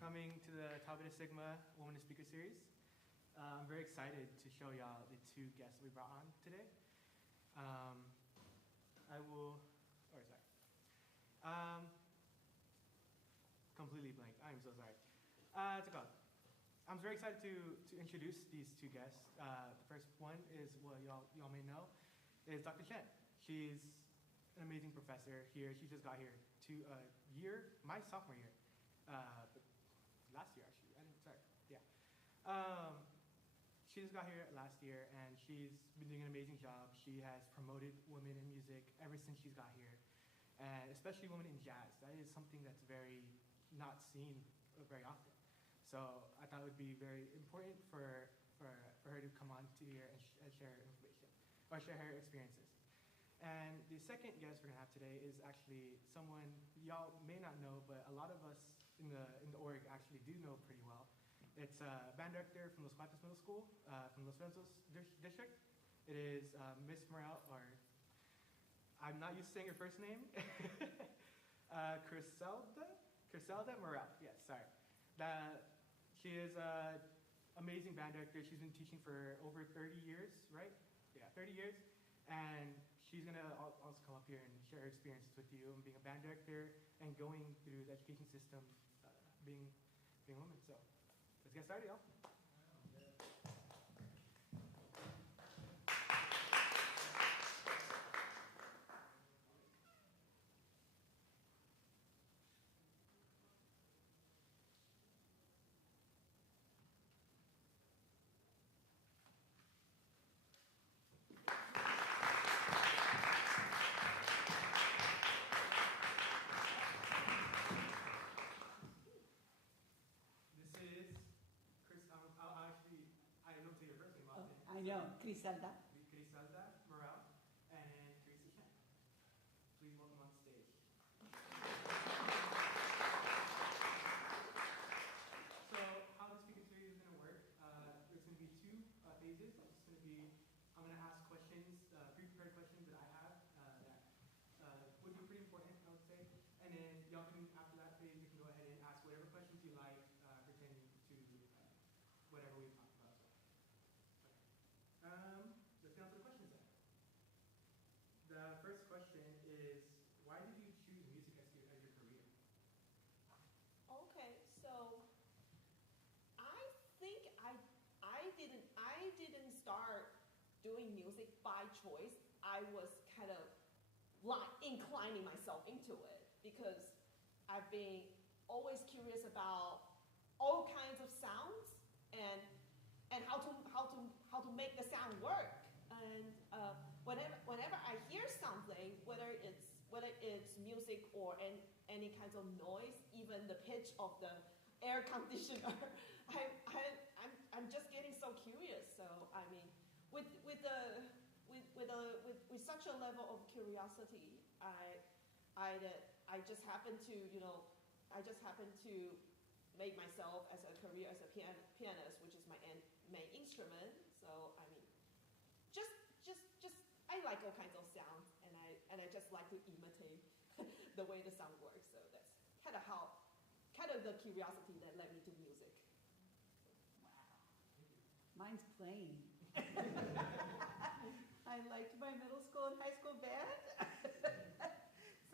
coming to the Tau Beta Sigma Woman in Speaker Series. I'm very excited to show y'all the two guests we brought on today. Completely blank. I am so sorry. I'm very excited to introduce these two guests. The first one is what y'all may know is Dr. Chen. She's an amazing professor here. She just got here my sophomore year. Last year actually. She just got here last year, and she's been doing an amazing job. She has promoted women in music ever since she's got here, and especially women in jazz. That is something that's very not seen very often. So I thought it would be very important for her to come on to here and share information or share her experiences. And the second guest we're gonna have today is actually someone y'all may not know, but a lot of us in the org actually do know pretty well. It's a band director from Los Cuates Middle School, from Los Ventos District. It is Miss Morel, or I'm not used to saying her first name, Criselda Morel. Yes, sorry. She is an amazing band director. She's been teaching for over 30 years, right? Yeah, 30 years. And she's gonna also come up here and share her experiences with you and being a band director and going through the education system, being a woman. So let's get started, y'all. I don't say your first name often. I know, Criselda. Criselda Morel and Teresa Chen. Please welcome on stage. So how the speaker series is going to work, there's going to be two phases. I'm going to ask questions, pre-prepared questions that I have that would be pretty important, I would say. And then y'all can, after that phase, you can go ahead and ask whatever questions you like pertaining to whatever we've talked about. Let's get on to the questions then. The first question is, why did you choose music as your career? Okay, so I think I didn't start doing music by choice. I was kind of inclining myself into it because I've been always curious about all kinds of sounds and how to make the sound work. And whenever I hear something, whether it's music or any kinds of noise, even the pitch of the air conditioner, I'm just getting so curious. So I mean, with such a level of curiosity, I just happen to make myself as a career as a pianist, which is my main instrument. So I mean, just I like all kinds of sounds, and I just like to imitate the way the sound works. So that's kind of the curiosity that led me to music. Wow, mine's playing. I liked my middle school and high school band.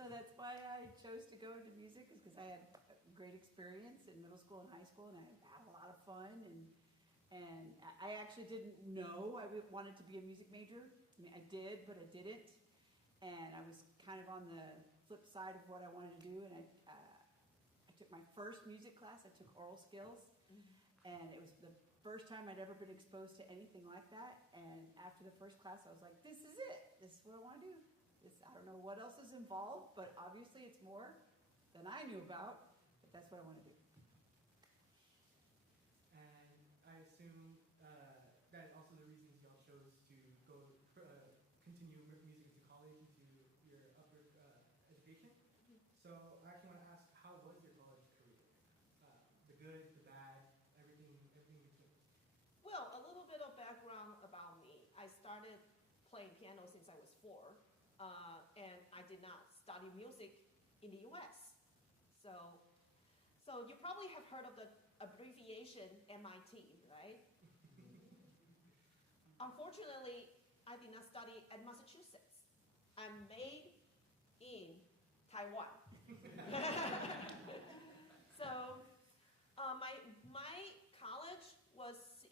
So that's why I chose to go into music, is because I had a great experience in middle school and high school, and I had a lot of fun. And I actually didn't know I wanted to be a music major. I mean, I did, but I didn't. And I was kind of on the flip side of what I wanted to do. And I took my first music class. I took oral skills, and it was the first time I'd ever been exposed to anything like that. And after the first class, I was like, "This is it. This is what I want to do." I don't know what else is involved, but obviously it's more than I knew about, but that's what I want to do. And I assume that also the reasons y'all chose to go continue music into college, into your upper education. So I actually want to ask, how was your college career? The good, the bad, everything between. Well, a little bit of background about me. I started playing piano since I was 4. And I did not study music in the U.S. So So you probably have heard of the abbreviation MIT, right? Unfortunately, I did not study at Massachusetts. I'm made in Taiwan. So my college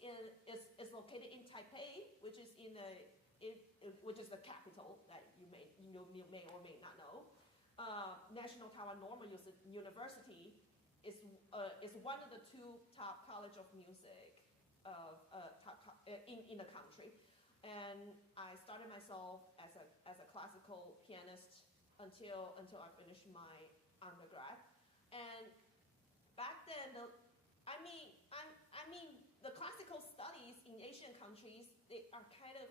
is located in Taipei, which is which is the capital that you may or may not know. National Taiwan Normal University is one of the two top college of music in the country, and I started myself as a classical pianist until I finished my undergrad. And back then, the classical studies in Asian countries, they are kind of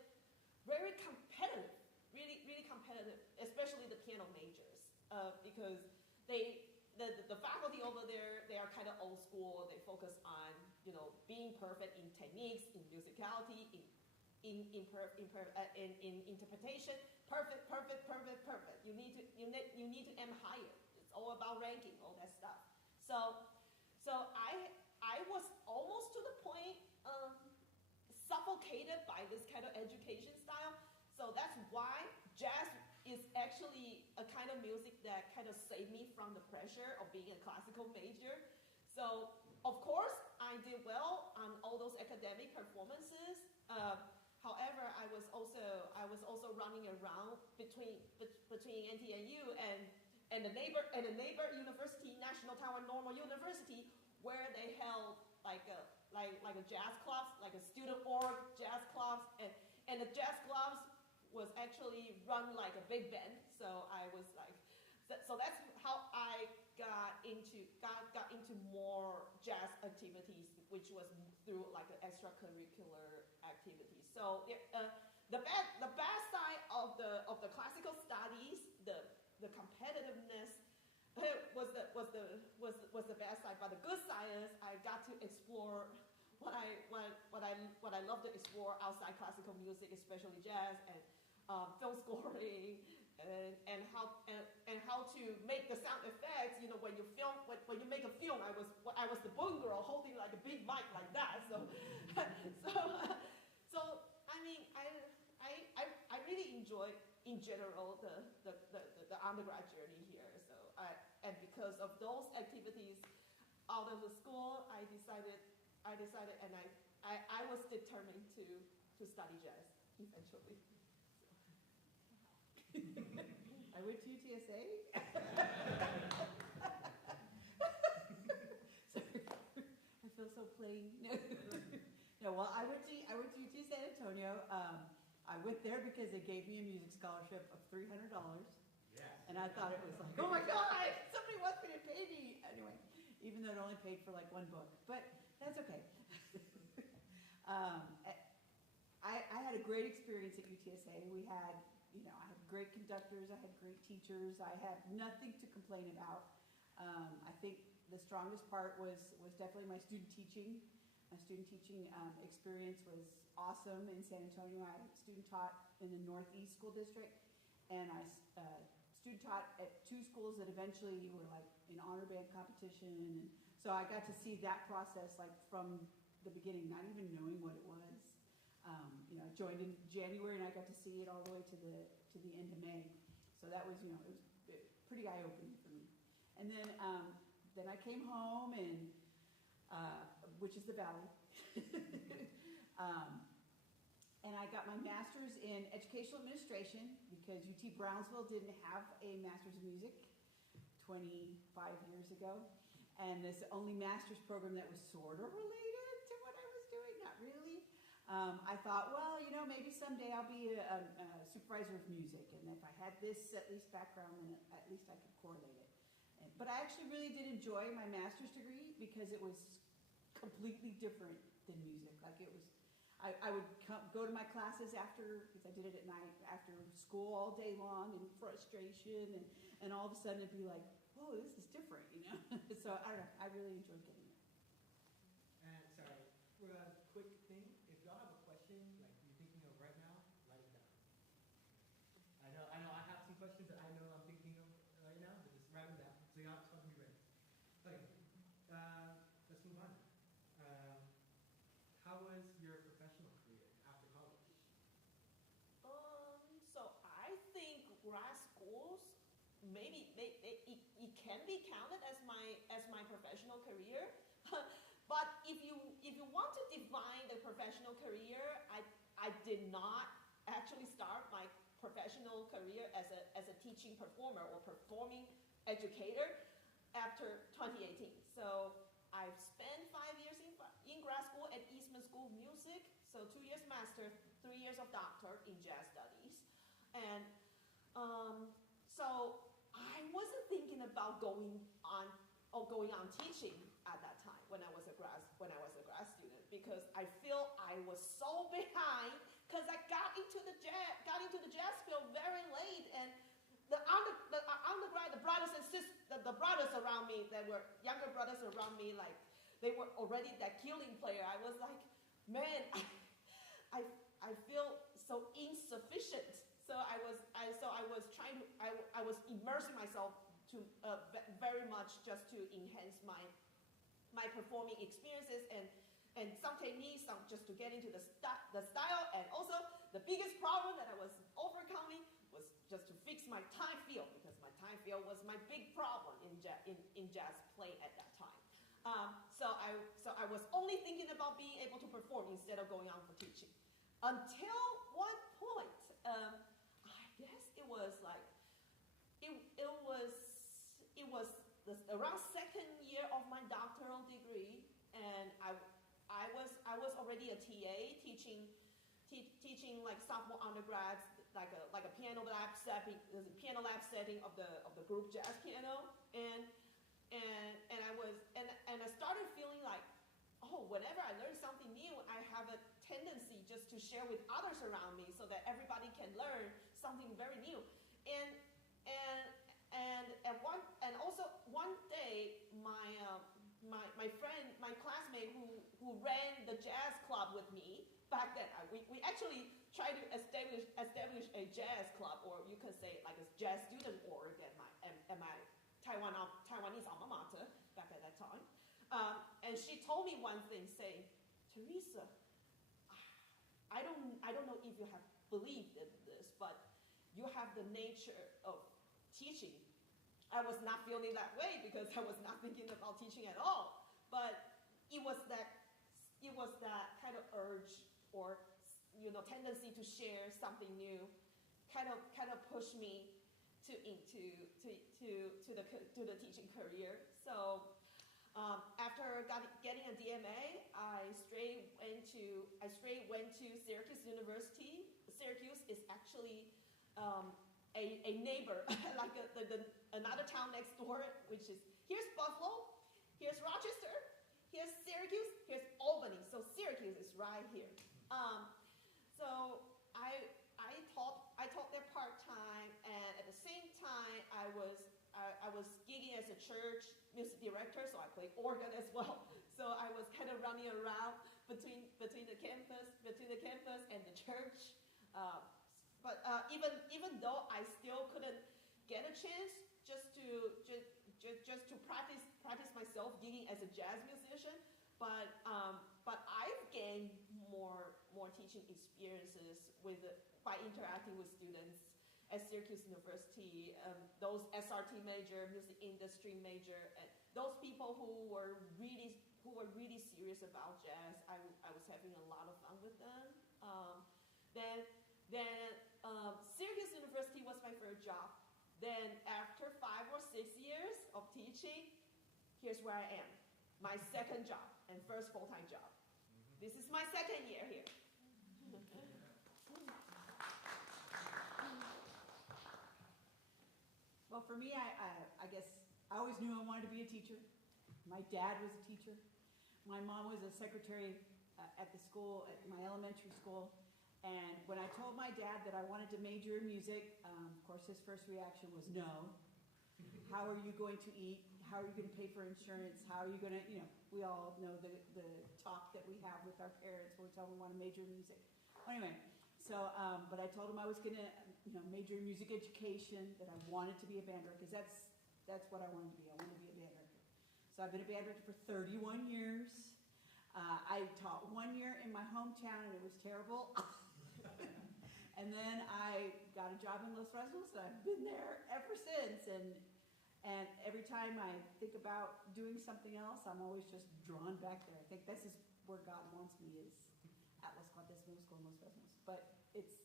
very competitive, really competitive, especially the piano majors, because the faculty over there, they are kind of old school. They focus on being perfect in techniques, in musicality, in interpretation. Perfect. You need to aim higher. It's all about ranking, all that stuff. So I was almost to the point suffocated by this kind of education style. So that's why jazz is actually a kind of music that kind of saved me from the pressure of being a classical major. So of course I did well on all those academic performances. However, I was also running around between NTNU and the neighbor university, National Taiwan Normal University, where they held like a jazz clubs, like a student org jazz clubs, and the jazz clubs was actually run like a big band. So I was like, so that's how I got into more jazz activities, which was through like an extracurricular activity. So the bad side of the classical studies, the competitiveness was the bad side. But the good side is I got to explore what I love to explore outside classical music, especially jazz and film scoring, and how to make the sound effects. When you make a film, I was the boom girl holding like a big mic like that. So I mean I really enjoy in general the undergrad journey here. So and because of those activities out of the school, I decided and I was determined to study jazz eventually. I went to UTSA. I feel so plain. No, well, I went to UT San Antonio. I went there because they gave me a music scholarship of $300. Yeah. And I thought it was like, oh my God, somebody wants me to pay me. Anyway, even though it only paid for like one book, but that's okay. I had a great experience at UTSA. We had, I had great conductors, I had great teachers, I had nothing to complain about. I think the strongest part was definitely my student teaching. My student teaching experience was awesome in San Antonio. I student taught in the Northeast School District, and I student taught at two schools that eventually were like in honor band competition. And so I got to see that process like from the beginning, not even knowing what it was. I joined in January, and I got to see it all the way to the end of May. So that was, it was pretty eye-opening for me. And then I came home, and which is the Valley. And I got my master's in educational administration because UT Brownsville didn't have a master's in music 25 years ago. And this only master's program that was sort of related to what I was doing, not really. I thought, well, maybe someday I'll be a supervisor of music. And if I had this at least background, then at least I could correlate it. But I actually really did enjoy my master's degree because it was completely different than music. Like it was, I would go to my classes after, because I did it at night, after school all day long in frustration, and all of a sudden it'd be like, whoa, this is different, So I don't know, I really enjoyed getting it. And sorry, we're a quick thing. If y'all have a question, like you're thinking of right now, write it down. I know I have some questions that I know I'm thinking of right now, but just write them down. So y'all just want to be ready. Okay. grad schools, maybe it can be counted as my professional career. But if you want to define the professional career, I did not actually start my professional career as a teaching performer or performing educator after 2018. So I've spent 5 years in grad school at Eastman School of Music. So 2 years master, 3 years of doctor in jazz studies. And so I wasn't thinking about going on teaching at that time when I was a grad student, because I feel I was so behind because I got into the jazz field very late, and the undergrad, the brothers and sisters, the brothers around me that were younger brothers around me, like they were already that killing player. I was like, man, I feel so insufficient. So I was immersing myself to very much just to enhance my performing experiences and some techniques, just to get into the style. And also the biggest problem that I was overcoming was just to fix my time field, because my time field was my big problem in jazz playing at that time. So I was only thinking about being able to perform instead of going on for teaching. Until one point, I guess it was like it was around second year of my doctoral degree, and I was already a TA teaching like sophomore undergrads, like a piano lab setting of the group jazz piano, and I started feeling like, oh, whenever I learn something new, I have a tendency just to share with others around me so that everybody can learn something very new. And also one day, my friend, my classmate who ran the jazz club with me back then, we actually tried to establish a jazz club, or you could say like a jazz student org at my Taiwanese alma mater back at that time. And she told me one thing, saying, Teresa, I don't know if you have believed in this, but you have the nature of teaching. I was not feeling that way because I was not thinking about teaching at all. But it was that kind of urge, or tendency to share something new, kind of pushed me into the teaching career. So after getting a DMA, I straight went to Syracuse University. Syracuse is actually a neighbor, like another town next door, which is, here's Buffalo, here's Rochester, here's Syracuse, here's Albany. So Syracuse is right here. So I taught there part-time, and at the same time I was gigging as a church music director, so I played organ as well. So I was kind of running around between the campus and the church. But even though I still couldn't get a chance just to practice myself gigging as a jazz musician, but I've gained more teaching experiences by interacting with students at Syracuse University, those SRT major, music industry major, and those people who were really serious about jazz. I was having a lot of fun with them. Then Syracuse University was my first job. Then after 5 or 6 years of teaching, here's where I am. My second job and first full-time job. This is my second year here. Well, for me, I guess I always knew I wanted to be a teacher. My dad was a teacher. My mom was a secretary at the school, at my elementary school. And when I told my dad that I wanted to major in music, of course, his first reaction was no. How are you going to eat? How are you going to pay for insurance? How are you going to, we all know the talk that we have with our parents when we tell them we want to major in music. Anyway, so, but I told him I was going to, major in music education, that I wanted to be a band director, because that's what I wanted to be. I wanted to be a band director. So I've been a band director for 31 years. I taught 1 year in my hometown, and it was terrible. And then I got a got a job in Los Fresnos, and I've been there ever since. And every time I think about doing something else, I'm always just drawn back there. I think this is where God wants me, is at Las Cuantas Middle School in Los Fresnos. But it's,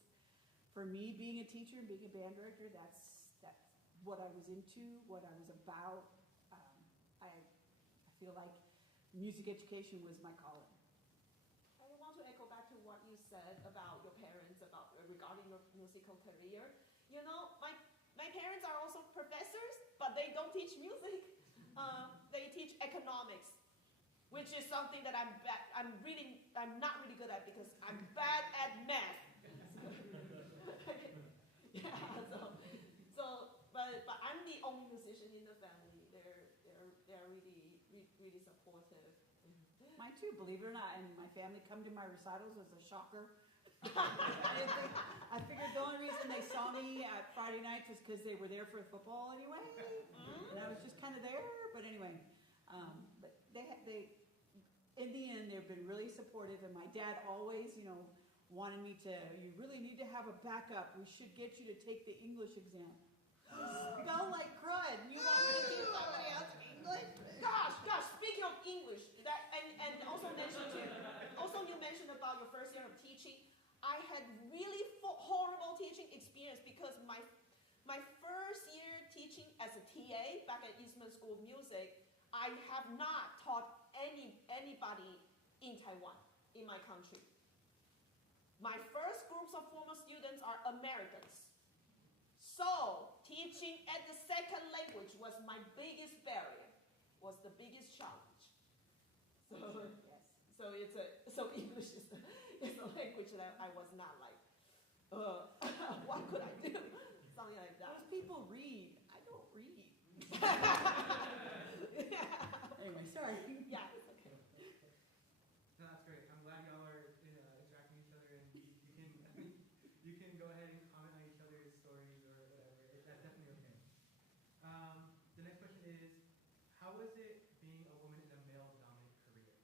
for me, being a teacher and being a band director, that's what I was into, what I was about. I feel like music education was my calling. I want to echo back to what you said about your parents, about regarding your musical career. You know, my parents are also professors, but they don't teach music. They teach economics, which is something that I'm not really good at because I'm bad at math. But I'm the only musician in the family. They're really supportive. Mine too, believe it or not. And my family come to my recitals was a shocker. I figured the only reason they saw me at Friday nights was because they were there for football anyway. And I was just kind of there. But anyway, but they in the end, they've been really supportive. And my dad always, wanted me to, you really need to have a backup. We should get you to take the English exam. Spell like crud. You want me to do somebody else English? Gosh, speaking of English, and also you mentioned about your first year of teaching. I had really horrible teaching experience because my first year teaching as a TA back at Eastman School of Music, I have not taught anybody in Taiwan, in my country. My first groups of former students are Americans. So, teaching at the second language was my biggest barrier, was the biggest challenge. So English is a language that I was not like, what could I do? Something like that. Most people read. I don't read. Anyway, sorry. Yeah, it's okay. No, that's great. I'm glad y'all are interacting with each other, and you can go ahead and comment on each other's stories or whatever. That's definitely okay. The next question is, how was it being a woman in a male-dominated career?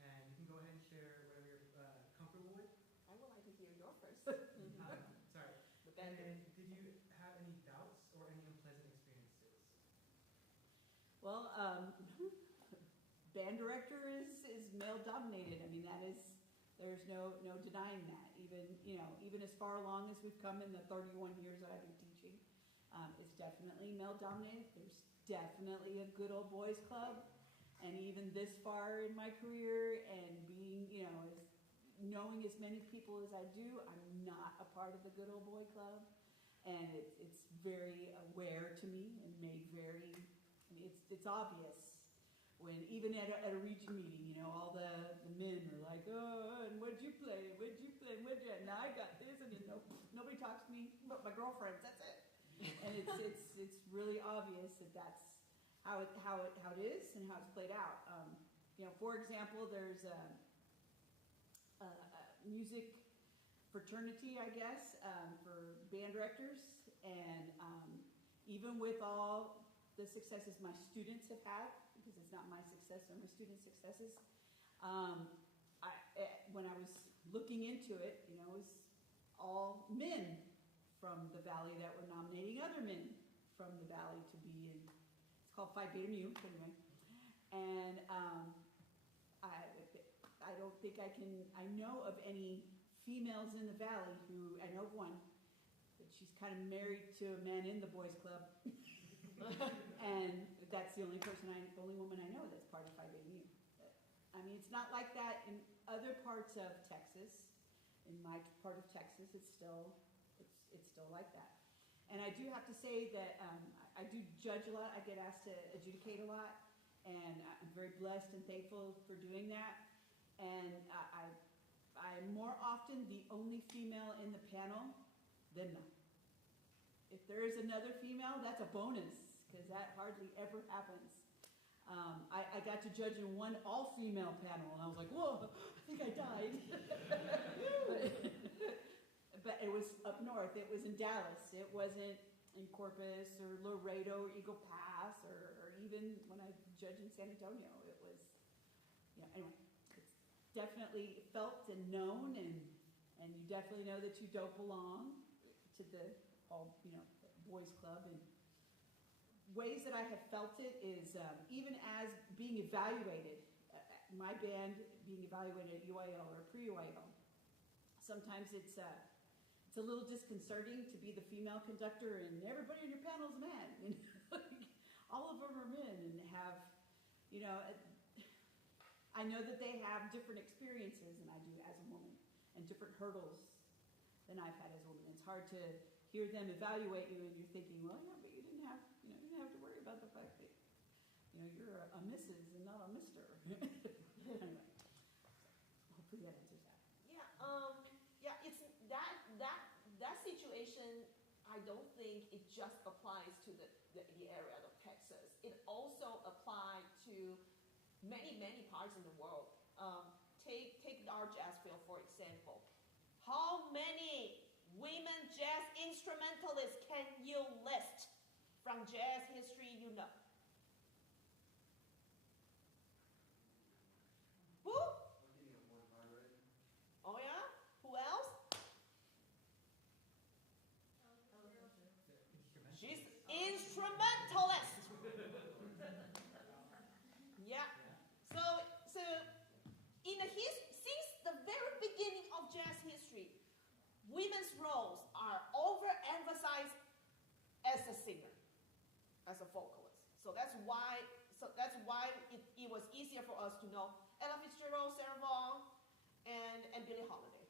And you can go ahead and share whatever you're comfortable with. I would like to hear your first. Sorry. And then, did you have any doubts or any unpleasant experiences? Well, band director is male dominated. I mean, there's no denying that. Even as far along as we've come in the 31 years that I've been teaching, it's definitely male dominated. There's definitely a good old boys club, and even this far in my career and being, knowing as many people as I do, I'm not a part of the good old boy club, and it's very aware to me and made very. It's obvious when even at a region meeting, all the men are like, oh, and what'd you play? And I got this, and nobody talks to me but my girlfriends. That's it. And it's really obvious that that's how it is and how it's played out. For example, there's a music fraternity, I guess, for band directors, and even with all the successes my students have had, because it's not my success, they're my students' successes. When I was looking into it, it was all men from the Valley that were nominating other men from the Valley to be in. It's called Phi Beta Mu, anyway. And I don't think I know of any females in the Valley who, I know of one, but she's kind of married to a man in the boys club. And that's the only woman I know that's part of Phi Beta Mu. I mean, it's not like that in other parts of Texas. In my part of Texas, it's still like that. And I do have to say that I do judge a lot. I get asked to adjudicate a lot, and I'm very blessed and thankful for doing that. And I'm more often the only female in the panel than not. If there is another female, that's a bonus, because that hardly ever happens. I got to judge in one all-female panel, and I was like, whoa, I think I died. But it was up north. It was in Dallas. It wasn't in Corpus or Laredo or Eagle Pass or even when I judged in San Antonio. It was, anyway, it's definitely felt and known, and you definitely know that you don't belong to the all boys club, and ways that I have felt it is even as being evaluated, my band being evaluated at UIL or pre-UIL. Sometimes it's a little disconcerting to be the female conductor and everybody in your panel is a man. All of them are men and have, I know that they have different experiences than I do as a woman and different hurdles than I've had as a woman. It's hard to hear them evaluate you and you're thinking, well, yeah, but you didn't have to worry about the fact that, you're a Mrs. and not a Mr. Anyway, hopefully that answers that. Yeah, it's that situation. I don't think it just applies to the area of Texas. It also applies to many parts in the world. Take our jazz field for example. How many women jazz instrumentalists can you list from jazz history you know? Who? Oh yeah? Who else? She's instrumentalist. Yeah. So since the very beginning of jazz history, women's roles are overemphasized as a singer, as a vocalist. So that's why it was easier for us to know Ella Fitzgerald, Sarah Vaughan, and Billie Holiday,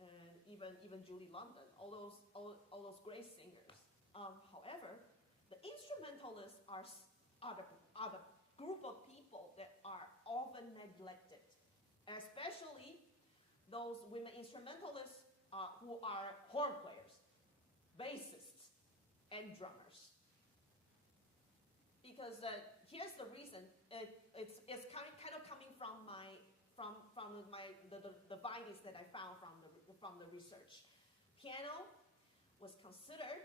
and even Julie London, all those great singers. However, the instrumentalists are the group of people that are often neglected, especially those women instrumentalists who are horn players, bassists, and drummers. Because here's the reason. It's kind of coming from the findings that I found from the research. Piano was considered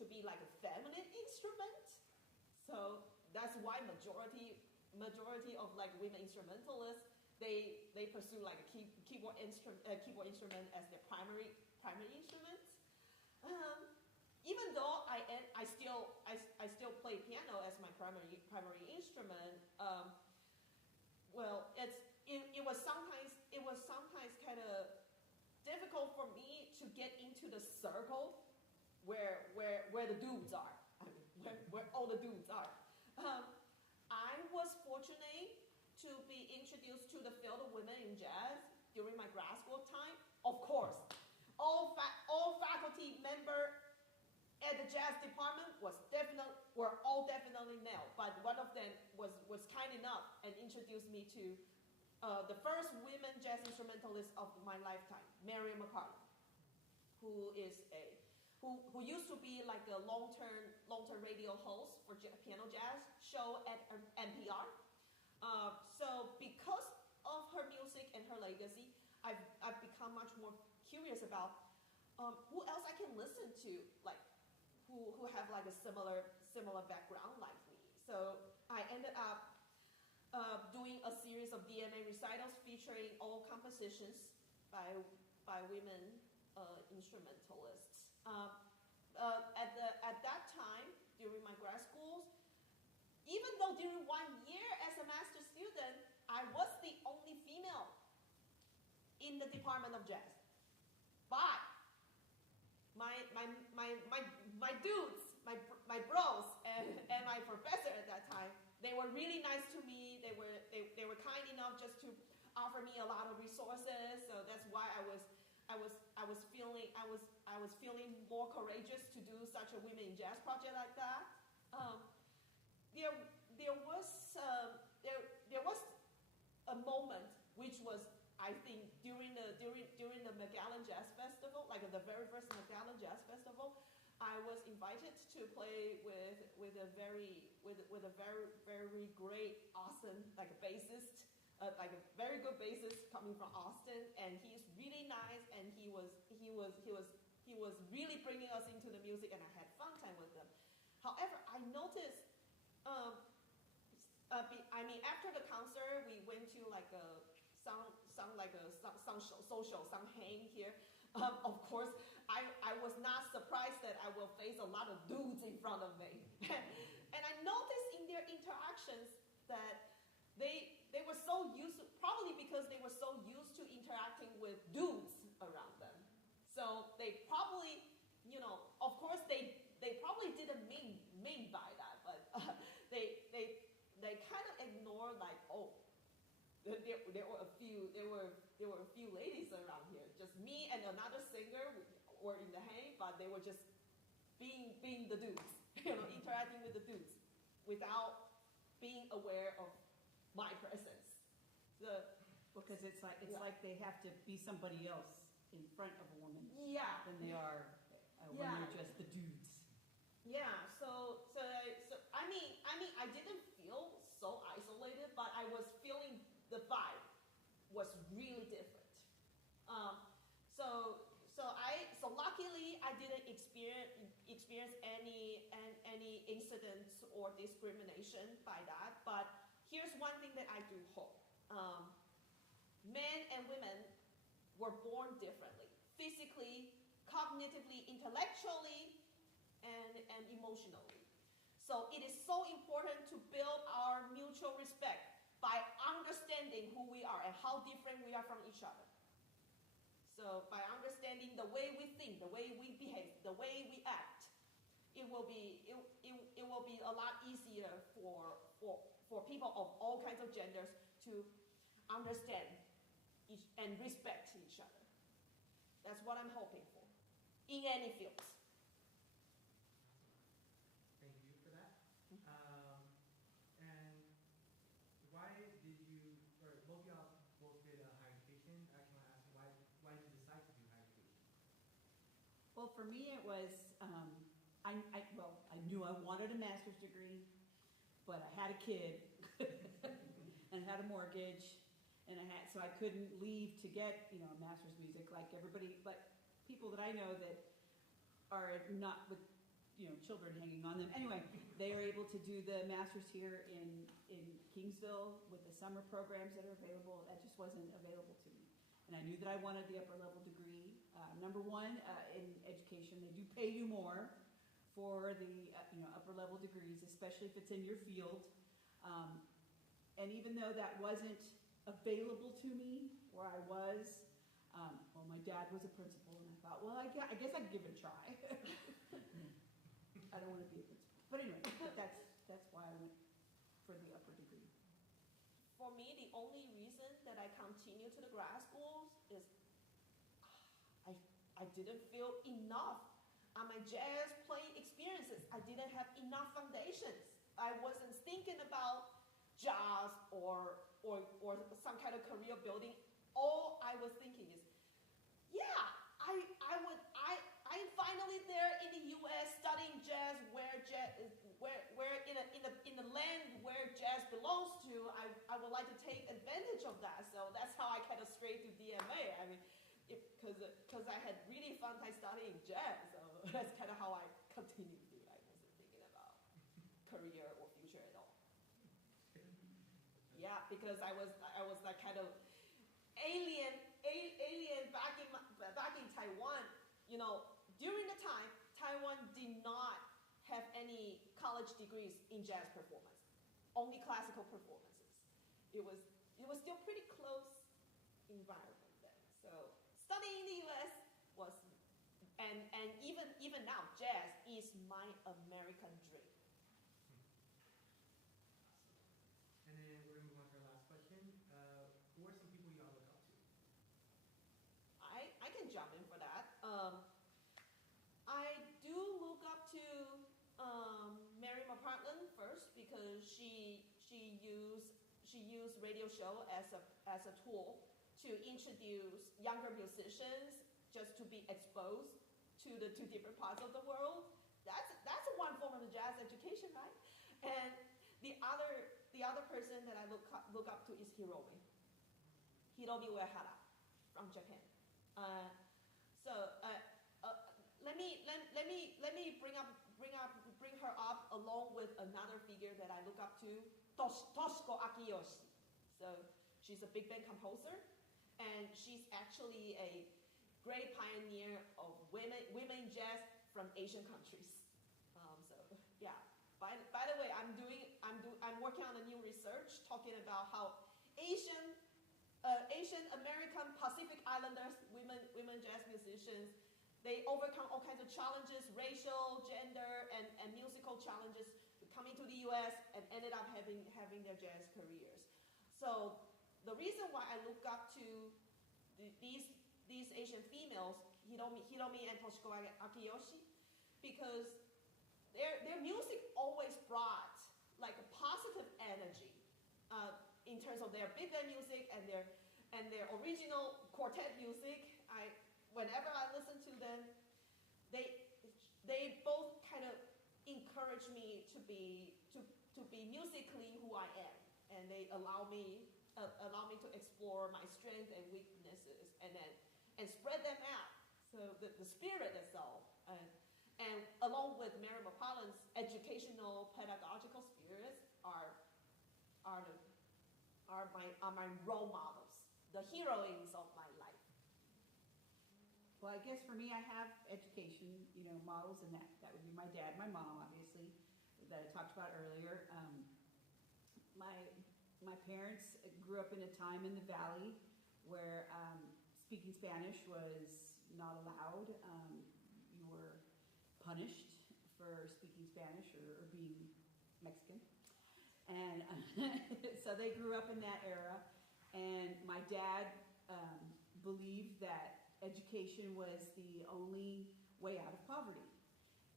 to be like a feminine instrument, so that's why majority of like women instrumentalists they pursue like a keyboard instrument as their primary instrument. Even though I still play piano as my primary instrument, well, it was sometimes kind of difficult for me to get into the circle where the dudes are. I mean, where all the dudes are. I was fortunate to be introduced to the field of women in jazz during my grad school time. Of course, all faculty members at the jazz department were all definitely male, but one of them was kind enough and introduced me to the first women jazz instrumentalist of my lifetime, Mary McCartney, who used to be like a long-term radio host for piano jazz show at NPR. So because of her music and her legacy, I've become much more curious about who else I can listen to, like who have like a similar background like me. So I ended up doing a series of DNA recitals featuring all compositions by women instrumentalists. At that time, during my grad schools, even though during 1 year as a master's student, I was the only female in the Department of Jazz. But my dudes, my bros, and my professor at that time, they were really nice to me. They were kind enough just to offer me a lot of resources. So that's why I was feeling more courageous to do such a women in jazz project like that. There was a moment which was, I think, during the McAllen Jazz Festival, like the very first McAllen Jazz Festival, I was invited to play with a very great Austin, like a bassist, like a very good bassist coming from Austin, and he's really nice, and he was really bringing us into the music, and I had fun time with them. However, I noticed, after the concert, we went to like some social, some hang here. Of course, I was not surprised that I will face a lot of dudes in front of me. And I noticed in their interactions that they were so used to, probably because they were so used to interacting with dudes around them. So they probably, of course they probably didn't mean by that, but they kind of ignored like, oh, there were a few ladies around here. Just me and another singer were in the hang, but they were just being the dudes, interacting with the dudes without being aware of my presence. Because it's like they have to be somebody else in front of a woman than they are when they're just the dudes. Yeah. So I mean I didn't feel so isolated, but I was feeling the vibe was really different. So luckily I didn't experience any incidents or discrimination by that. But here's one thing that I do hope: men and women were born differently, physically, cognitively, intellectually, and emotionally. So it is so important to build our mutual respect by understanding who we are and how different we are from each other. So by understanding the way we think, the way we behave, the way we act, it will be a lot easier for people of all kinds of genders to understand and respect each other. That's what I'm hoping for in any fields. Thank you for that. And why did you, or both y'all both did higher education? Actually, I want to ask why did you decide to do higher education? Well, for me it was, I knew I wanted a master's degree, but I had a kid and had a mortgage, and so I couldn't leave to get, a master's music like everybody, but people that I know that are not with, children hanging on them. Anyway, they are able to do the master's here in Kingsville with the summer programs that are available. That just wasn't available to me. And I knew that I wanted the upper level degree. Number one, in education, they do pay you more for the upper level degrees, especially if it's in your field. And even though that wasn't available to me where I was, my dad was a principal, and I thought, well, I guess I'd give it a try. I don't want to be a principal. But anyway, that's why I went for the upper degree. For me, the only reason that I continue to the grad schools is I didn't feel enough on my jazz playing experiences. I didn't have enough foundations. I wasn't thinking about jazz or some kind of career building. All I was thinking is, I'm finally there in the U.S. studying jazz, where in the land where jazz belongs to. I would like to take advantage of that. So that's how I kind of strayed to DMA. I mean, because I had really fun time studying jazz. So that's kind of how I continued to. I wasn't thinking about career or future at all. Yeah, because I was like kind of alien back in Taiwan. During the time, Taiwan did not have any college degrees in jazz performance, only classical performances. It was still pretty close environment then. So studying in the U.S. was, and even now, jazz is my American dream. And then we're going to move on to our last question. Who are some people y'all look up to? I can jump in for that. I do look up to Mary McPartland first because she used radio show as a tool to introduce younger musicians just to be exposed to the two different parts of the world. That's one form of jazz education, right? And the other person that I look up to is Hiromi Uehara from Japan. Let me bring her up along with another figure that I look up to, Toshiko Akiyoshi. So she's a big band composer, and she's actually great pioneer of women jazz from Asian countries. So yeah. By the way, I'm working on a new research talking about how Asian American Pacific Islanders women jazz musicians, they overcome all kinds of challenges, racial, gender, and musical challenges, coming to the U.S. and ended up having their jazz careers. So the reason why I look up to these Asian females, Hiromi and Toshiko Akiyoshi, because their music always brought like a positive energy in terms of their big band music and their original quartet music. Whenever I listen to them, they both kind of encourage me to be musically who I am, and they allow me to explore my strengths and weaknesses, and spread them out. So the spirit itself, and along with Mary McFarland's educational pedagogical spirits are my role models, the heroines of my life. Well, I guess for me, I have education, models, and that would be my dad, my mom, obviously, that I talked about earlier. My parents grew up in a time in the Valley where speaking Spanish was not allowed. You were punished for speaking Spanish or being Mexican. And so they grew up in that era. And my dad believed that education was the only way out of poverty.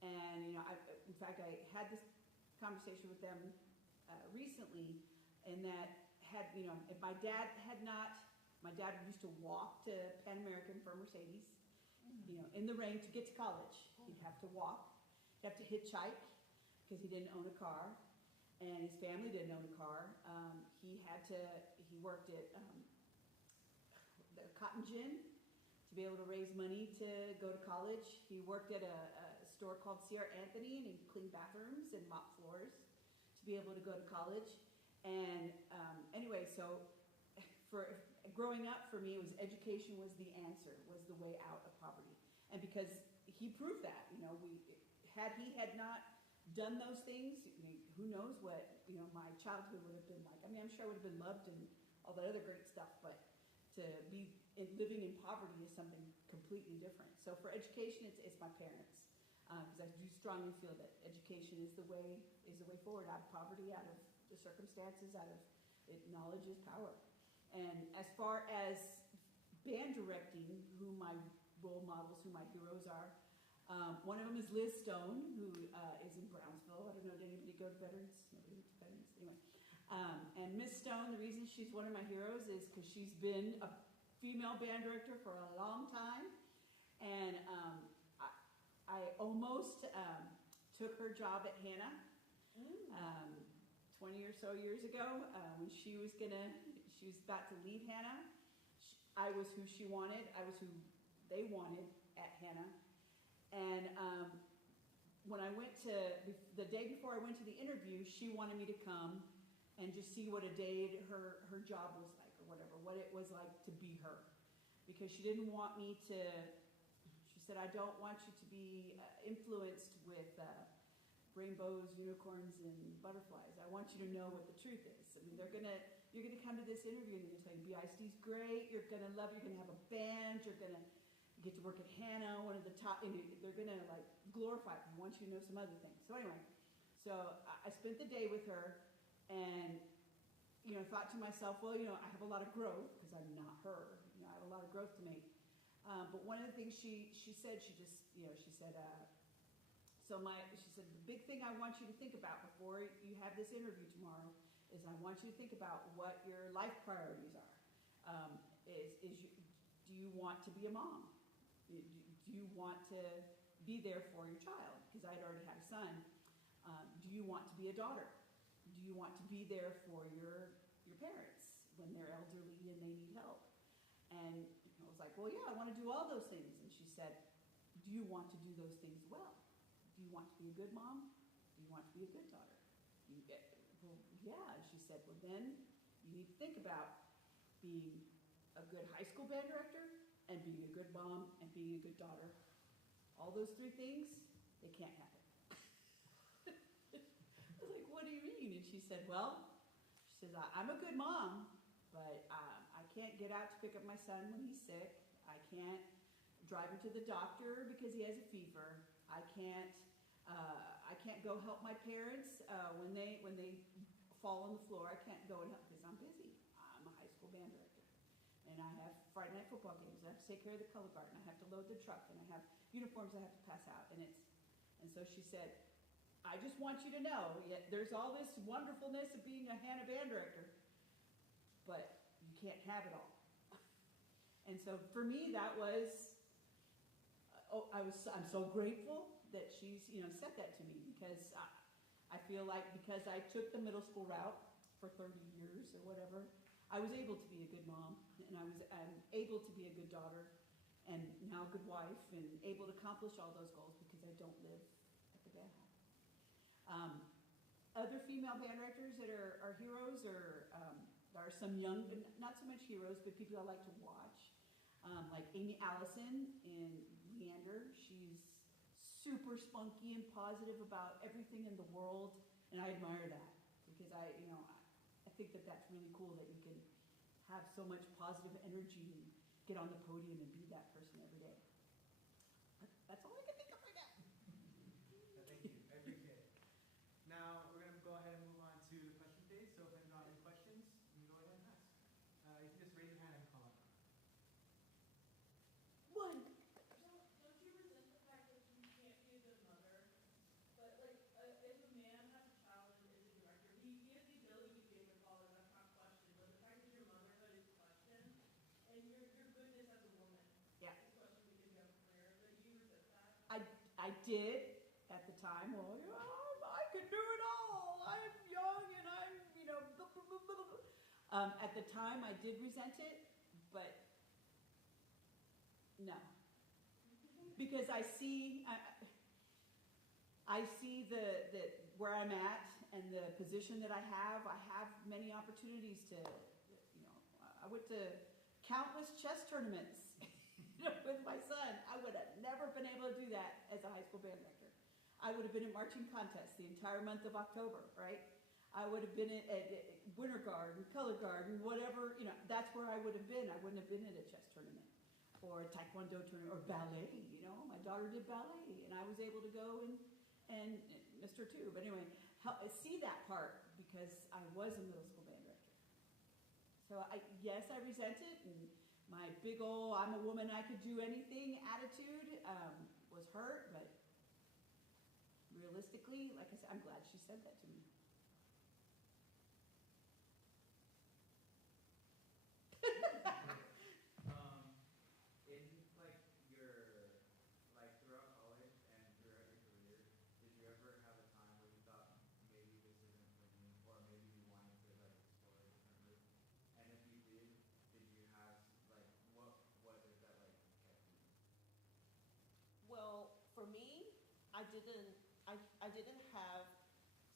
And, in fact, I had this conversation with them recently, and that if my dad used to walk to Pan American for Mercedes, in the rain to get to college. He'd have to walk, he'd have to hitchhike because he didn't own a car, and his family didn't own a car. He worked at the cotton gin to be able to raise money to go to college. He worked at a store called Sierra Anthony, and he cleaned bathrooms and mopped floors to be able to go to college. And anyway, so for growing up, for me, education was the answer, was the way out of poverty. And because he proved that, had he not done those things, who knows what my childhood would have been like. I mean, I'm sure I would have been loved and all that other great stuff, but to be living in poverty is something completely different. So for education, it's my parents, because I do strongly feel that education is the way forward out of poverty, out of the circumstances, out of it. Knowledge is power. And as far as band directing, who my role models, who my heroes are, one of them is Liz Stone, who is in Brownsville. I don't know, did anybody go to Veterans? Nobody went to Veterans? Anyway. And Miss Stone, the reason she's one of my heroes is because she's been a female band director for a long time. And I almost took her job at Hannah 20 or so years ago when she was about to leave Hannah. I was who she wanted. I was who they wanted at Hannah. And when I went the day before I went to the interview, she wanted me to come and just see what a day her job was like, or whatever, what it was like to be her. Because she didn't want me to, she said, I don't want you to be influenced with rainbows, unicorns, and butterflies. I want you to know what the truth is. I mean, you're gonna come to this interview and they're gonna tell you BIC's great, you're gonna love it, you're gonna have a band, you get to work at Hannah, one of the top, and they're gonna like glorify it. I want you to know some other things. So anyway, I spent the day with her, and thought to myself, well, I have a lot of growth because I'm not her. I have a lot of growth to make. But one of the things she said, she said the big thing I want you to think about before you have this interview tomorrow is I want you to think about what your life priorities are. Do you want to be a mom? Do you want to be there for your child? Because I'd already had a son. Do you want to be a daughter? Do you want to be there for your parents when they're elderly and they need help? And I was like, well, yeah, I want to do all those things. And she said, do you want to do those things well? Do you want to be a good mom? Do you want to be a good daughter? Well, yeah. And she said, well, then you need to think about being a good high school band director, and being a good mom, and being a good daughter. All those three things, they can't happen. I was like, what do you mean? And she said, well, she says, I'm a good mom, but I can't get out to pick up my son when he's sick. I can't drive him to the doctor because he has a fever. I can't go help my parents when they fall on the floor. I can't go and help because I'm busy. I'm a high school band director, and I have Friday night football games. I have to take care of the color guard, and I have to load the truck, and I have uniforms I have to pass out. And so she said, I just want you to know, there's all this wonderfulness of being a Hannah band director, but you can't have it all. And so for me, that was, I'm so grateful that she's said that to me, because I feel like because I took the middle school route for 30 years or whatever, I was able to be a good mom, and I'm able to be a good daughter, and now a good wife, and able to accomplish all those goals because I don't live at the band hall. Other female band directors that are heroes, or there are some young, but not so much heroes, but people I like to watch, like Amy Allison in Leander. She's super spunky and positive about everything in the world, and I admire that, because I think that that's really cool that you can have so much positive energy and get on the podium and be that person every day. That's all I can think of right now. Thank you. I appreciate it. Now we're going to go ahead and move on to the question phase. So if anyone has any questions, you can go ahead and ask. You can just raise your hand and come up. One. Don't you resent the fact that you can't be a good mother? But like, if a man has a child and is a director, he has the ability to be a good father. That's not questioned. But the fact that your motherhood is questioned, and your goodness as a woman Yeah. is questioned because you have a career. But you resent that. I did at the time. Well, I could do it all. I'm young and I'm, blah, blah, blah, blah, blah. At the time, I did resent it, but no, because I see the where I'm at and the position that I have. I have many opportunities to, I went to countless chess tournaments with my son. I would have never been able to do that as a high school band director. I would have been in marching contests the entire month of October, right? I would have been at winter guard and color guard and whatever, that's where I would have been. I wouldn't have been at a chess tournament or a taekwondo tournament or ballet, My daughter did ballet, and I was able to go and Mr. too. But anyway, see that part, because I was a middle school band director. So yes, I resent it, and my big ol' I'm a woman, I could do anything attitude was hurt, but realistically, like I said, I'm glad she said that to me. Throughout college and throughout your career, did you ever have a time where you thought maybe this isn't for me, or maybe you wanted to explore a different route? And if you did you have what is that kept you? Well, for me, I didn't have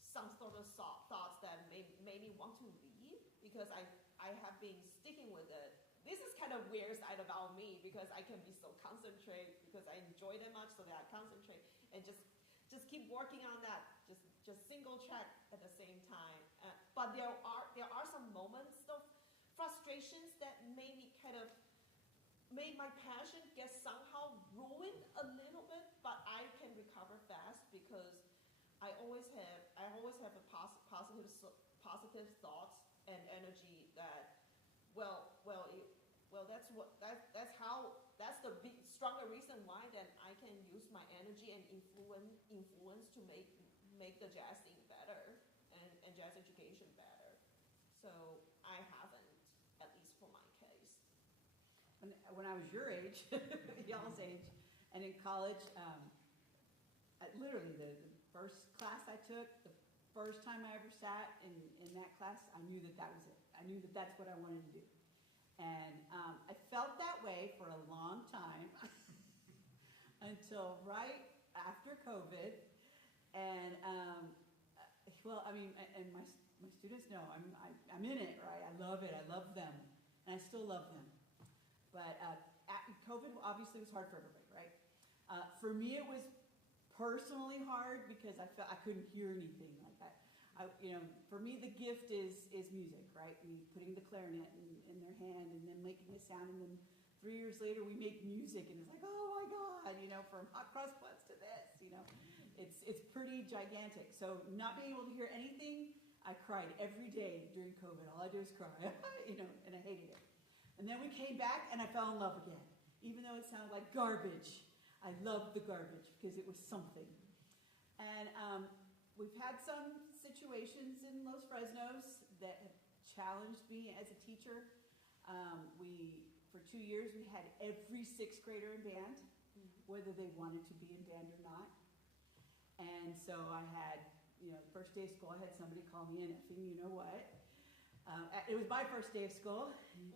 some sort of thoughts that made me want to leave, because I have been sticking with it. This is kind of weird side about me, because I can be so concentrated, because I enjoy that much, so that I concentrate and just keep working on that, just single track at the same time. But there are some moments of frustrations that made my passion get somehow ruined a little bit, but I can recover fast, because I always have a positive thoughts and energy that that's the big stronger reason why then I can use my energy and influence to make the jazz scene better and jazz education better. So I haven't, at least for my case. When I was your age, y'all's age, and in college, literally the first class I took, the first time I ever sat in that class, I knew that was it. I knew that that's what I wanted to do. And I felt that way for a long time until right after COVID. And and my students know I'm in it, right? I love it. I love them, and I still love them. But COVID obviously was hard for everybody, right? For me, it was personally hard because I felt I couldn't hear anything like that. For me, the gift is music, right? Me putting the clarinet in their hand and then making a sound, and then 3 years later we make music, and it's like, oh my God, from hot cross buns to this, it's pretty gigantic. So not being able to hear anything, I cried every day during COVID. All I do is cry, and I hated it. And then we came back, and I fell in love again, even though it sounded like garbage. I loved the garbage because it was something. And we've had some situations in Los Fresnos that have challenged me as a teacher. For 2 years, we had every sixth grader in band, whether they wanted to be in band or not. And so I had, the first day of school, I had somebody call me an effing you-know-what. It was my first day of school,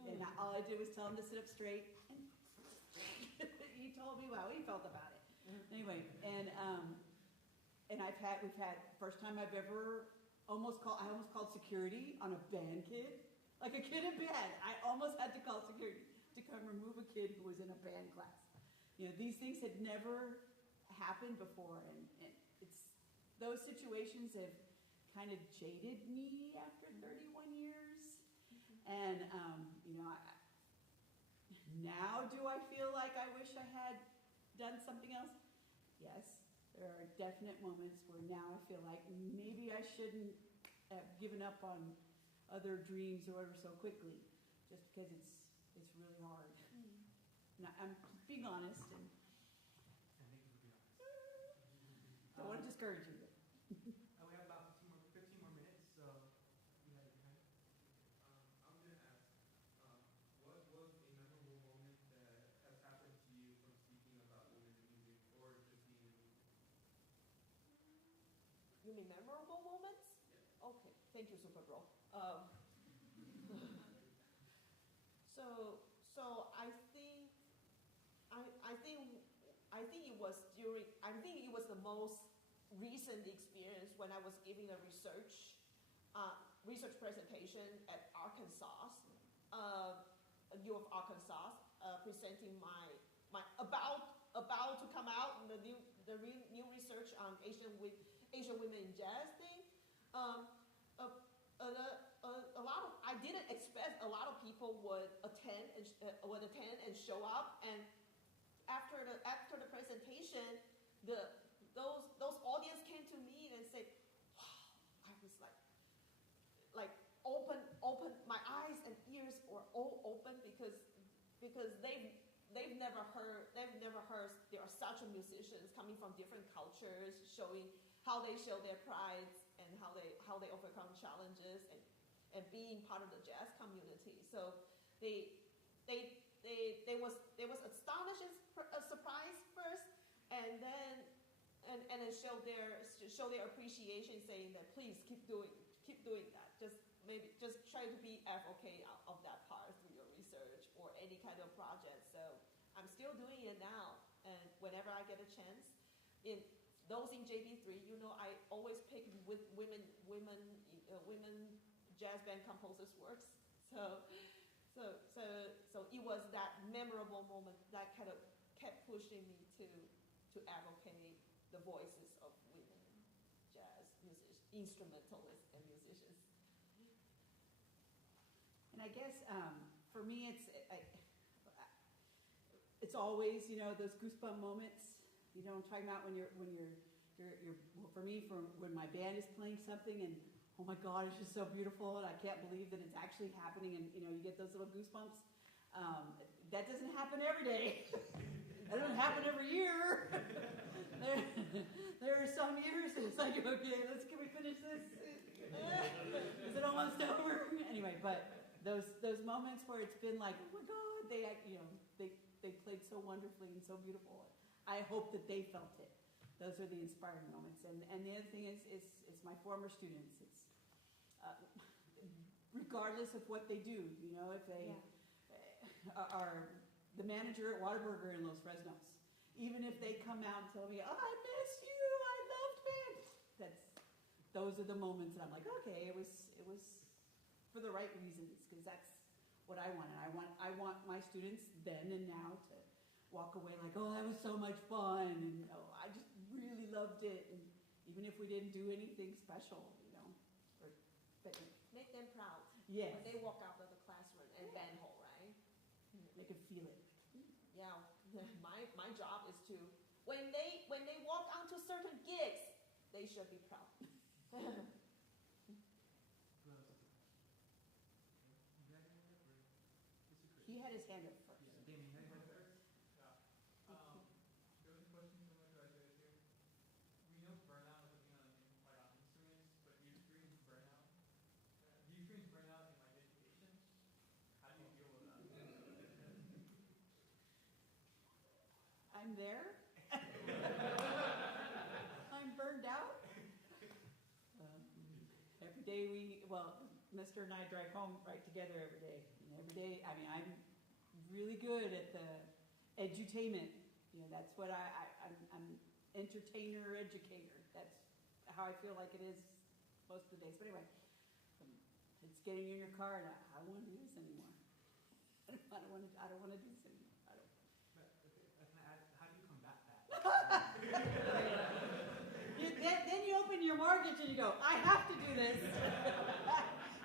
and all I did was tell him to sit up straight. And he told me how he felt about it. Anyway, and we've had first time I've ever I almost called security on a band kid, like a kid in band. I almost had to call security to come remove a kid who was in a band class. These things had never happened before, and those situations have kind of jaded me after 31 years. And now do I feel like I wish I had done something else? Yes, there are definite moments where now I feel like maybe I shouldn't have given up on other dreams or whatever so quickly, just because it's really hard. And I'm being honest, and don't want to discourage you. We have about 15 more minutes, so you have your time. I'm going to ask, what was a memorable moment that has happened to you from speaking about women in music or just being in music? You mean memorable moments? Yes. Okay, thank you, Super Bro. So I think it was the most recent experience when I was giving a research presentation at Arkansas, U of Arkansas, presenting my about to come out the new research on Asian women in jazz thing. I didn't expect a lot of people would attend and show up, and after the presentation, those audience came to me and said, "Wow!" I was like open. My eyes and ears were all open because they've never heard there are such musicians coming from different cultures, showing how they show their prides and how they overcome challenges and being part of the jazz community. So they was astonishing, surprise first, and then show their appreciation, saying that please keep doing that. Just try to be advocate of that part through your research or any kind of project. So I'm still doing it now, and whenever I get a chance, in JB3, I always pick with women jazz band composers' works. So it was that memorable moment that kind of kept pushing me to advocate the voices of women jazz musicians, instrumentalists, and musicians. And I guess for me, it's always those goosebump moments. I'm talking about when you're for me, when my band is playing something and oh my God, it's just so beautiful and I can't believe that it's actually happening, and you get those little goosebumps. That doesn't happen every day. That doesn't happen every year. There are some years that it's like, okay, can we finish this? Is it almost over? Anyway, but those moments where it's been like, oh my God, they played so wonderfully and so beautiful. I hope that they felt it. Those are the inspiring moments. And the other thing is it's my former students. It's regardless of what they do, if they are the manager at Whataburger in Los Fresnos, even if they come out and tell me, oh, I miss you, I loved band. Those are the moments that I'm like, okay, it was for the right reasons, because that's what I want. And I want my students then and now to walk away like, oh, that was so much fun, and oh, I just really loved it. And even if we didn't do anything special, but Make them proud yes, when they walk out of the classroom and band hall, right? they can feel it. Yeah, my job is to when they walk onto certain gigs, they should be proud. He had his hand up first. Damien, you had first? There was a question similar to Isaiah too. We know burnout is something on like on instruments, but do you experience burnout? Do you experience burnout in like education? How do you deal with that? I'm there. I'm burned out. Every day Mr. and I drive home right together every day. And every day, I mean, I'm really good at the edutainment. That's what I'm entertainer, educator. That's how I feel like it is most of the days. But anyway, it's getting you in your car and I don't want to do this anymore. I don't want to do this anymore. Can I add, how do you combat that? Then you open your mortgage and you go, I have to do this.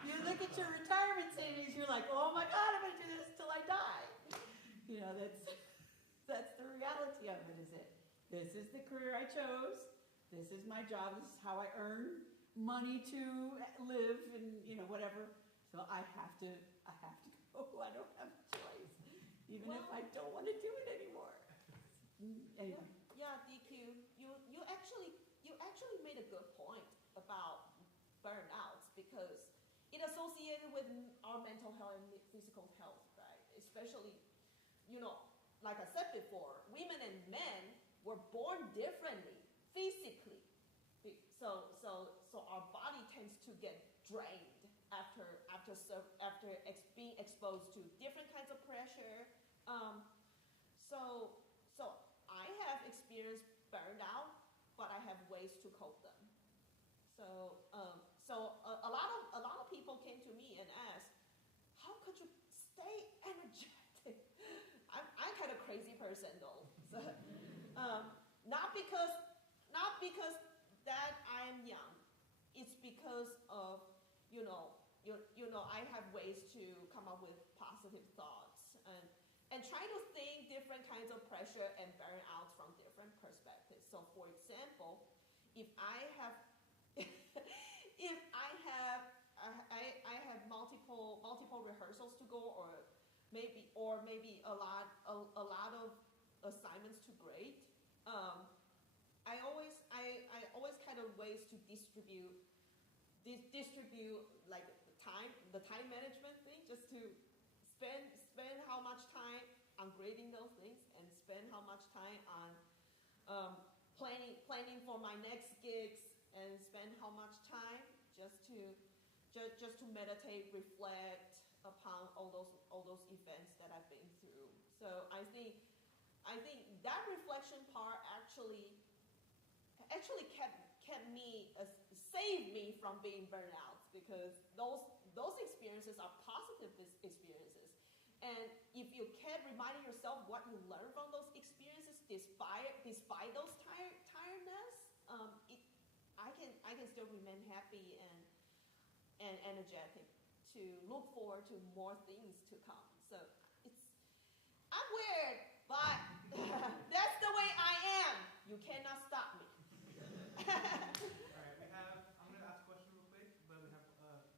You look at your retirement savings, you're like, oh my God, I'm going to do this till I die. That's the reality of it, is it? This is the career I chose. This is my job. This is how I earn money to live and, whatever. So I have to go. I don't have a choice. Even if I don't want to do it anymore. Anyway. Yeah, DQ, you actually made a good point about burnouts because it associated with our mental health and physical health, right? Especially, like I said before, women and men were born differently physically. So our body tends to get drained after being exposed to different kinds of pressure. So I have experienced burnout, but I have ways to cope them. So a lot of people came to me and asked, how could you stay energetic? I'm kind of crazy person though. So, not because that I'm young. It's because of I have ways to come up with positive thoughts and try to think different kinds of pressure and burnouts from different perspectives. So, for example, if I have multiple rehearsals to go, or maybe a lot of assignments to grade, I always kind of ways to distribute like the time management thing, just to spend how much time on grading those things and spend how much time on planning for my next gigs, and spend how much time just to meditate, reflect upon all those events that I've been through. So I think that reflection part actually saved me from being burnt out, because those experiences are positive experiences. And if you keep reminding yourself what you learned from those experiences, despite those tiredness, I can still remain happy and energetic to look forward to more things to come. So I'm weird, but that's the way I am. You cannot stop me. All right, I'm going to ask a question real quick, but we have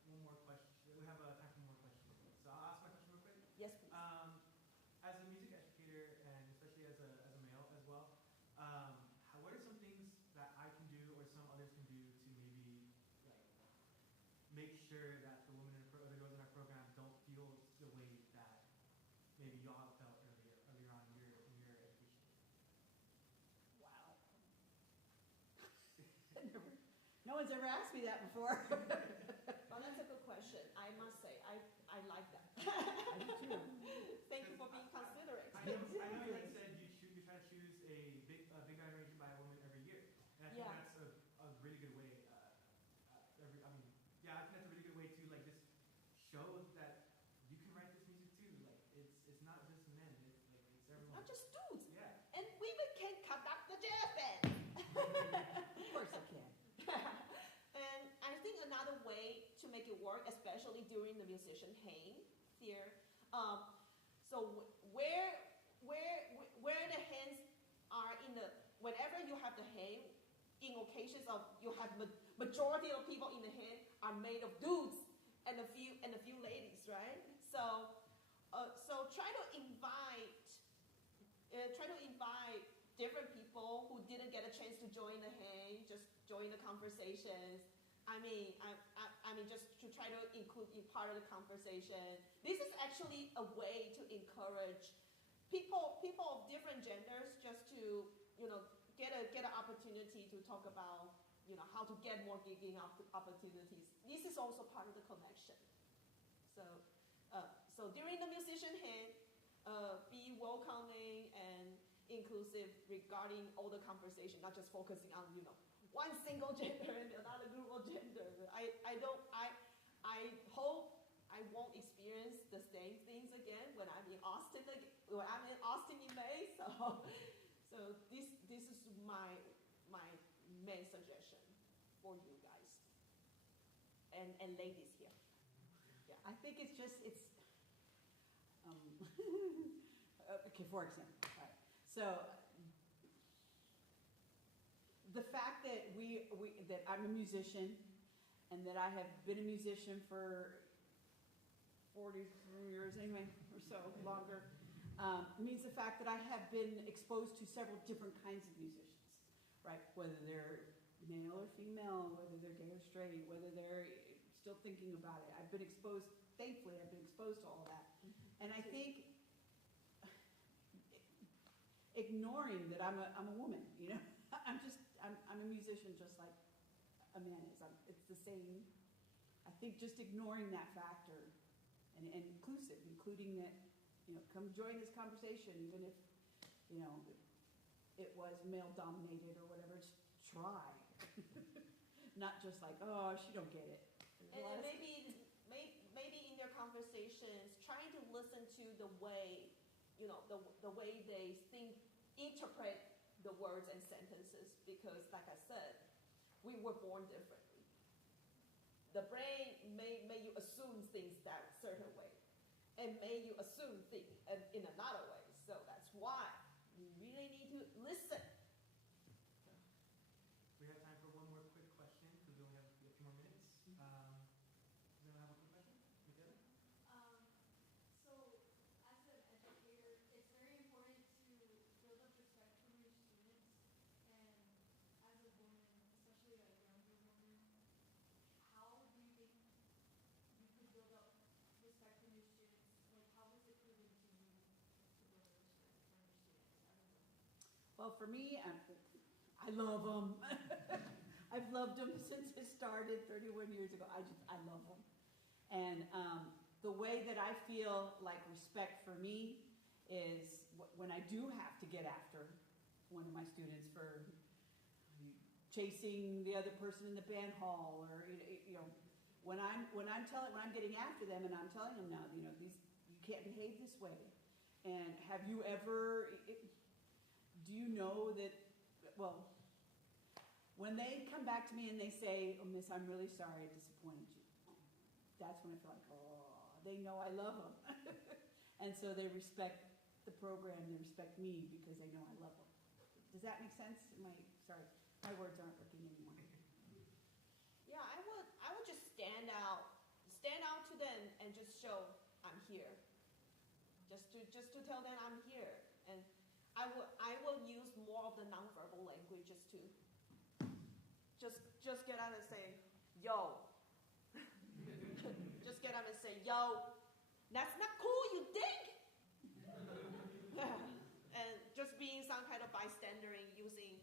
one more question. We have time for more questions. So I'll ask my question real quick. Yes, please. As a music educator, and especially as a male as well, what are some things that I can do or some others can do to maybe make sure that the women or the girls in our program don't feel the way that maybe y'all felt earlier on in your education? Wow. No one's ever asked me that before. Well, that's a good question. I must say, I like that. I do too. Thank you for being considerate. I know you had said you try to choose a big band arranged by a woman every year, and I think Yeah. that's a really good way. I think that's a really good way to just show that you can write this music make it work, especially during the musician hang here. So where the hands are in the, whenever you have the hang, in occasions of you have majority of people in the hang are made of dudes and a few ladies, right? So try to invite different people who didn't get a chance to join the hang, just join the conversations. I mean, just to try to include in part of the conversation. This is actually a way to encourage people of different genders just to, get an opportunity to talk about, how to get more gigging opportunities. This is also part of the connection. So during the musician hang, be welcoming and inclusive regarding all the conversation, not just focusing on, one single gender and another group of gender. I hope I won't experience the same things again when I'm in Austin in May. So this is my main suggestion for you guys and ladies here. Yeah, I think it's okay, for example, right. So the fact that that I'm a musician and that I have been a musician for 43 years anyway, or so longer, means the fact that I have been exposed to several different kinds of musicians, right? Whether they're male or female, whether they're gay or straight, whether they're still thinking about it. I've been exposed, thankfully, I've been exposed to all that. And I think ignoring that I'm a woman, I'm a musician just like a man is. It's the same. I think just ignoring that factor and including that, come join this conversation, even if, it was male dominated or whatever. Just try, not just like, oh, she don't get it. And maybe in their conversations, trying to listen to the way, the way they interpret the words and sentences, because like I said, we were born differently. The brain may you assume things that certain way, and may you assume things in another way. So that's why you really need to listen. We have time for one more quick question because we only have a few more minutes. Does anyone have a quick question? Michaela? So, as an educator, it's very important to build up respect from your students. And as a woman, especially a younger woman, how do you think you could build up respect from your students? Like, how was it proven to you to build up respect from your students as a woman? Well, for me, I love them. I've loved them since it started 31 years ago. I love them. And the way that I feel like respect for me is when I do have to get after one of my students for chasing the other person in the band hall, or when I'm getting after them and I'm telling them now, you can't behave this way. And have you ever? Do you know that? Well, when they come back to me and they say, "Oh, Miss, I'm really sorry I disappointed you," that's when I feel like, oh, they know I love them. And so they respect the program, they respect me because they know I love them. Does that make sense? Sorry, my words aren't working anymore. Yeah, I would just stand out to them and just show I'm here. Just to tell them I'm here. And I will use more of the nonverbal languages too. Just get out and say, yo. Just get up and say, yo, that's not cool, you dig? And just being some kind of bystander and using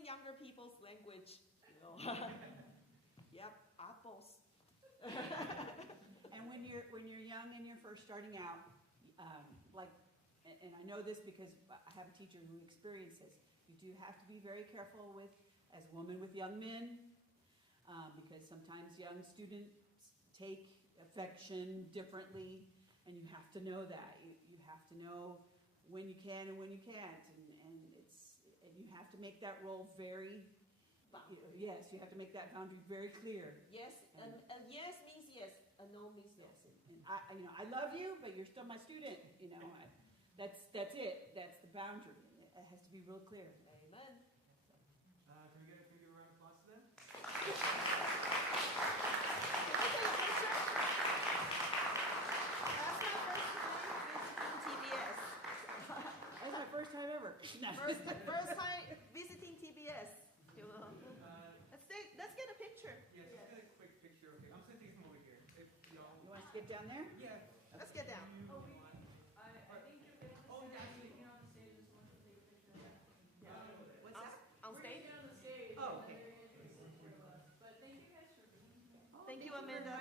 younger people's language. Yep, apples. And when you're young and you're first starting out, and I know this because I have a teacher who experienced this, you do have to be very careful with, as a woman with young men, because sometimes young students take affection differently, and you have to know that. You have to know when you can and when you can't, and you have to make that role very, Yes, you have to make that boundary very clear. Yes, and yes means yes, and no means no. Yes, and I love you, but you're still my student. That's it. That's the boundary. It has to be real clear. Amen. Can we get a big round of applause to them? That's my first time visiting TBS. That's my first time ever. First time visiting TBS. Let's get a picture. Yeah, just get a quick picture. Okay, I'm just gonna take some over here. If y'all. You want us to get down there? Yeah. Let's get down. Oh, I think you're going to get on the stage and someone should take a picture of that. What's that? On We're stage? gonna get on the stage. Oh, okay. But thank you guys for being here. Thank you, Amanda.